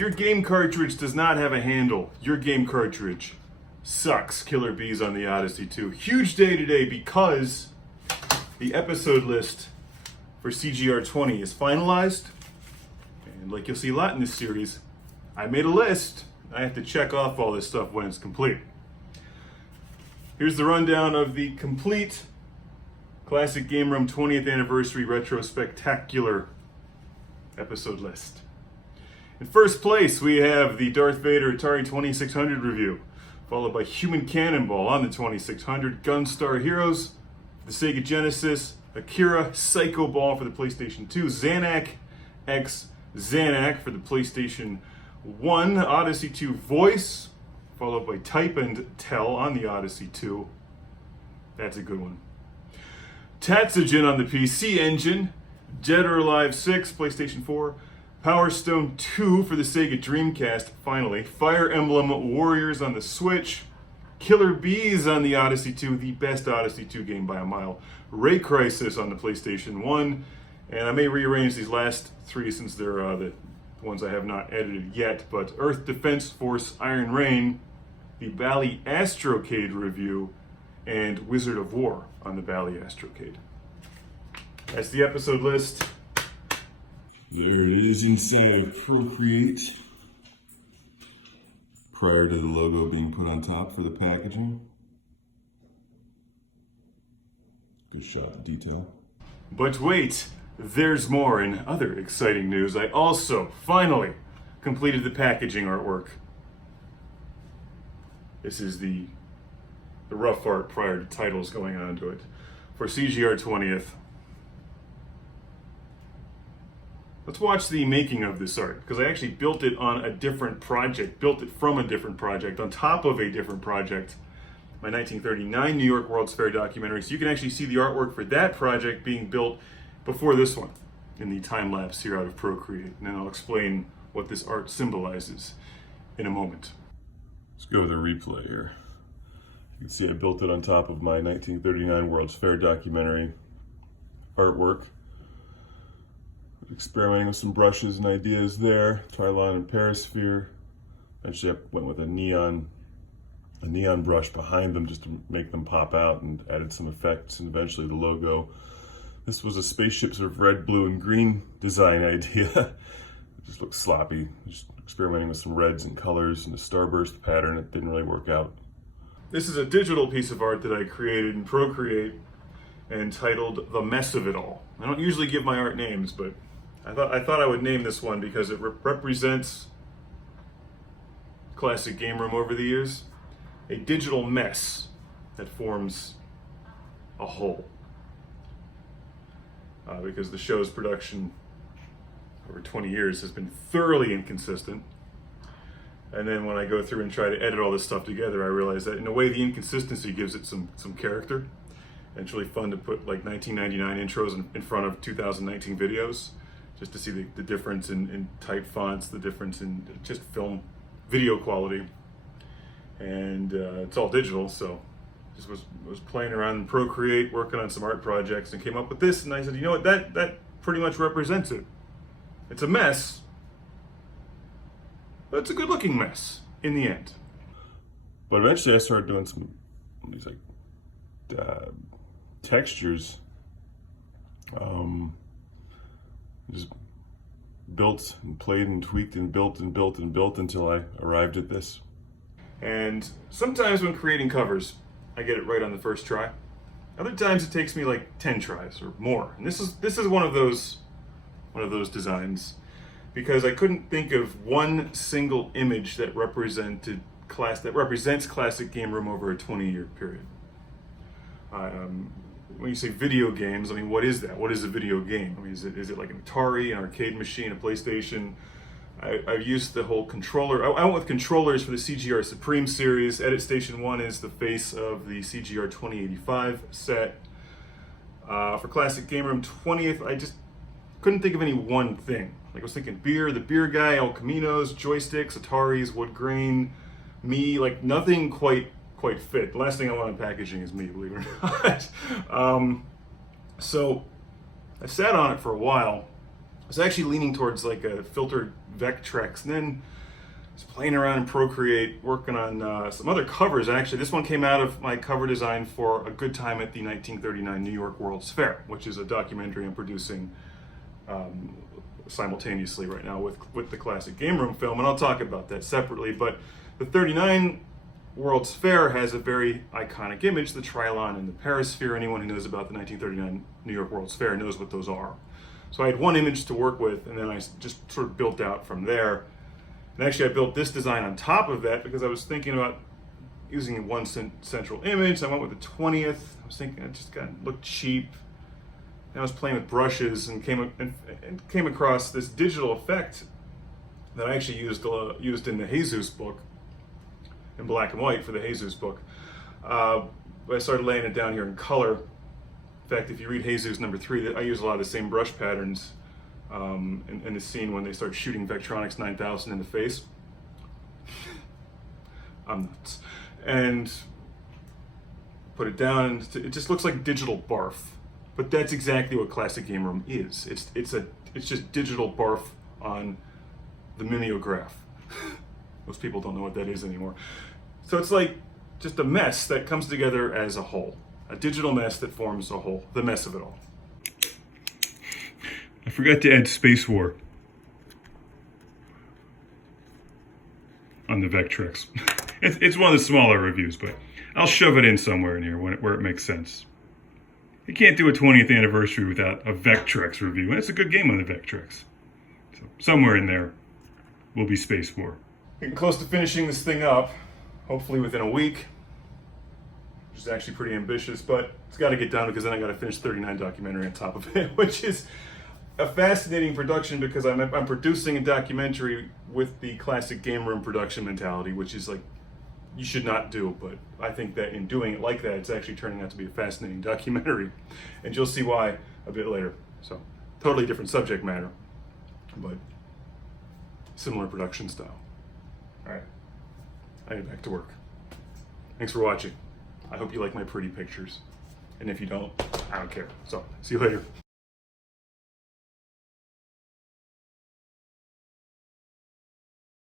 your game cartridge does not have a handle, your game cartridge sucks. Killer Bees on the Odyssey 2. Huge day today because the episode list for CGR 20 is finalized. And like you'll see a lot in this series, I made a list. I have to check off all this stuff when it's complete. Here's the rundown of the complete Classic Game Room 20th Anniversary Retro Spectacular episode list. In first place, we have the Darth Vader Atari 2600 review, followed by Human Cannonball on the 2600, Gunstar Heroes for the Sega Genesis, Akira Psycho Ball for the PlayStation 2, Xanac X Xanac for the PlayStation 1, Odyssey 2 Voice, followed by Type and Tell on the Odyssey 2. That's a good one. Tatsujin on the PC Engine, Dead or Alive 6, PlayStation 4, Power Stone 2 for the Sega Dreamcast, finally, Fire Emblem Warriors on the Switch, Killer Bees on the Odyssey 2, the best Odyssey 2 game by a mile, Ray Crisis on the PlayStation 1, and I may rearrange these last three since they're the ones I have not edited yet, but Earth Defense Force Iron Rain, the Bally Astrocade review, and Wizard of War on the Bally Astrocade. That's the episode list. There it is inside Procreate. Prior to the logo being put on top for the packaging. Good shot of detail. But wait, there's more. In other exciting news, I also finally completed the packaging artwork. This is the rough art prior to titles going onto it for CGR 20th. Let's watch the making of this art, because I actually built it on a different project, built it from a different project, on top of a different project, my 1939 New York World's Fair documentary. So you can actually see the artwork for that project being built before this one in the time lapse here out of Procreate. And then I'll explain what this art symbolizes in a moment. Let's go with a replay here. You can see I built it on top of my 1939 World's Fair documentary artwork. Experimenting with some brushes and ideas there, Trilon and Perisphere. Eventually I went with a neon brush behind them just to make them pop out, and added some effects, and eventually the logo. This was a spaceship sort of red, blue, and green design idea. It just looked sloppy. Just experimenting with some reds and colors and a starburst pattern. It didn't really work out. This is a digital piece of art that I created in Procreate entitled The Mess of It All. I don't usually give my art names, but I thought I would name this one because it represents Classic Game Room over the years. A digital mess that forms a whole. Because the show's production over 20 years has been thoroughly inconsistent. And then when I go through and try to edit all this stuff together, I realize that in a way the inconsistency gives it some character. And it's really fun to put like 1999 intros in front of 2019 videos, just to see the difference in type fonts, the difference in just film video quality. And it's all digital, so just was playing around in Procreate, working on some art projects, and came up with this, and I said, you know what, that pretty much represents it. It's a mess, but it's a good looking mess in the end. But eventually I started doing some of these like textures. Just built and played and tweaked and built and built and built until I arrived at this. And sometimes when creating covers, I get it right on the first try. Other times it takes me like 10 tries or more. And this is one of those designs, because I couldn't think of one single image that represents Classic Game Room over a 20-year period. When you say video games, I mean, what is that? What is a video game? I mean, is it like an Atari, an arcade machine, a PlayStation? I've used the whole controller. I went with controllers for the CGR Supreme series. Edit Station 1 is the face of the CGR 2085 set. For Classic Game Room 20th, I just couldn't think of any one thing. Like I was thinking beer, the beer guy, El Caminos, joysticks, Ataris, wood grain, me, like nothing quite fit. The last thing I want in packaging is me, believe it or not. So I sat on it for a while, was actually leaning towards like a filtered Vectrex, and then I was playing around in Procreate, working on some other covers. And actually, this one came out of my cover design for A Good Time at the 1939 New York World's Fair, which is a documentary I'm producing simultaneously right now with the classic game room film, and I'll talk about that separately. But the 39 World's Fair has a very iconic image, the Trilon and the Perisphere. Anyone who knows about the 1939 New York World's Fair knows what those are. So I had one image to work with, and then I just sort of built out from there. And actually I built this design on top of that because I was thinking about using one central image. I went with the 20th. I was thinking it just looked cheap. And I was playing with brushes and came across this digital effect that I actually used in the Jesus book, in black and white for the Jesus book. I started laying it down here in color. In fact, if you read Jesus #3, I use a lot of the same brush patterns in the scene when they start shooting Vectronics 9000 in the face. I'm nuts. And put it down, and it just looks like digital barf. But that's exactly what Classic Game Room is. It's just digital barf on the mimeograph. Most people don't know what that is anymore. So it's like just a mess that comes together as a whole. A digital mess that forms a whole. The mess of it all. I forgot to add Space War on the Vectrex. It's one of the smaller reviews, but I'll shove it in somewhere in here where it makes sense. You can't do a 20th anniversary without a Vectrex review, and it's a good game on the Vectrex. So somewhere in there will be Space War. Getting close to finishing this thing up, hopefully within a week, which is actually pretty ambitious, but it's got to get done because then I got to finish 39 documentary on top of it, which is a fascinating production because I'm producing a documentary with the Classic Game Room production mentality, which is like, you should not do, but I think that in doing it like that, it's actually turning out to be a fascinating documentary, and you'll see why a bit later. So, totally different subject matter, but similar production style. All right, I get back to work. Thanks for watching. I hope you like my pretty pictures, and if you don't, I don't care. So, see you later.